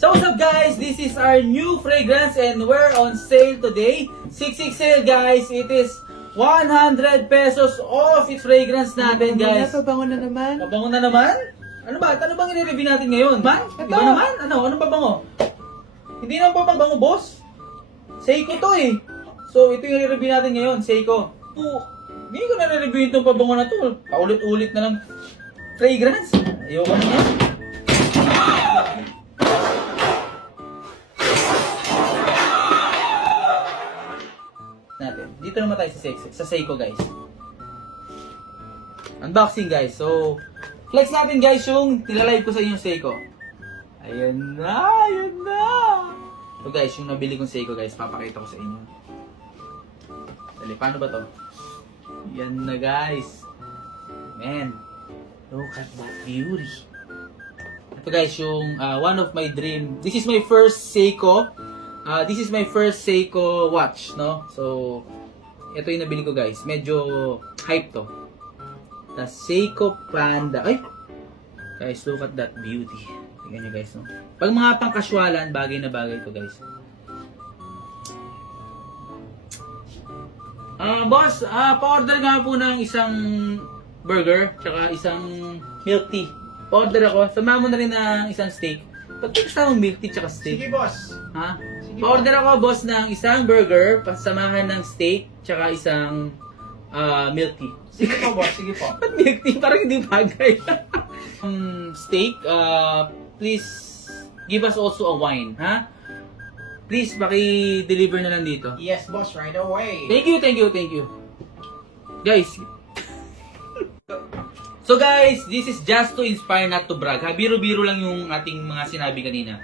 So what's up guys, this is our new fragrance and we're on sale today. 6/6 sale guys, it is 100 pesos off its fragrance natin guys. Pabango na naman. Pabango na naman? Ano ba? Ano bang i-review natin ngayon? Man? Iba naman? Ano? Anong pabango? Hindi naman pabango boss. Seiko to eh. So ito yung i-review natin ngayon, Seiko. Hindi ko na re-review itong pabango na to. Paulit-ulit na lang fragrance. Ayoko na yan. Natin. Dito naman tayo sa Seiko guys. Unboxing guys. So, flex natin guys yung nilalive ko sa inyong Seiko. Ayan na, ayan na. So guys, yung nabili kong Seiko guys, papakita ko sa inyo. Dali, paano ba to? Yan na guys. Man, look at that beauty. Ito guys, yung one of my dream. This is my first Seiko. This is my first Seiko watch, no? So, ito yung nabili ko guys. Medyo hype to. The Seiko Panda. Ay! Guys, look at that beauty. Tingnan nyo guys, no? Pag mga pangkaswalan, bagay na bagay to guys. Boss, pa-order nga po ng isang burger, tsaka isang milk tea. Pa-order ako. Samahan mo na rin ng isang steak. Ba't may kasamang milk tea tsaka steak? Sige, boss. Ha? Sige Pa-order ako, boss, ng isang burger, pasamahan ng steak, tsaka isang milk tea. Sige po, boss. Sige po. Ba't milk tea? Parang hindi bagay. Steak, please give us also a wine, ha? Please, paki-deliver na lang dito. Yes, boss. Right away. Thank you, thank you, thank you. Guys. So guys, this is just to inspire, not to brag. Ha? Biro-biro lang yung ating mga sinabi kanina.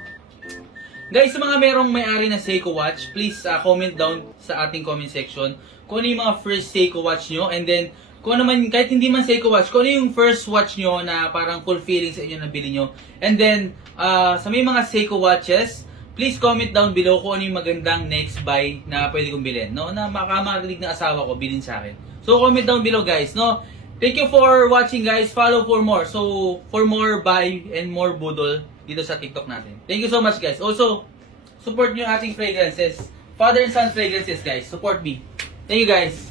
Guys, sa mga merong may-ari na Seiko watch, please comment down sa ating comment section kung ano yung mga first Seiko watch nyo. And then, kung ano man, kahit hindi man Seiko watch, kung ano yung first watch nyo na parang fulfilling sa inyo na bili nyo. And then, sa may mga Seiko watches, please comment down below kung ano yung magandang next buy na pwede kong bilhin, no? Na makamarinig ng asawa ko, bilhin sa akin. So, comment down below, guys, no? Thank you for watching, guys. Follow for more. So, for more buy and more budol dito sa TikTok natin. Thank you so much, guys. Also, support nyo yung ating fragrances. Father and son fragrances, guys. Support me. Thank you, guys.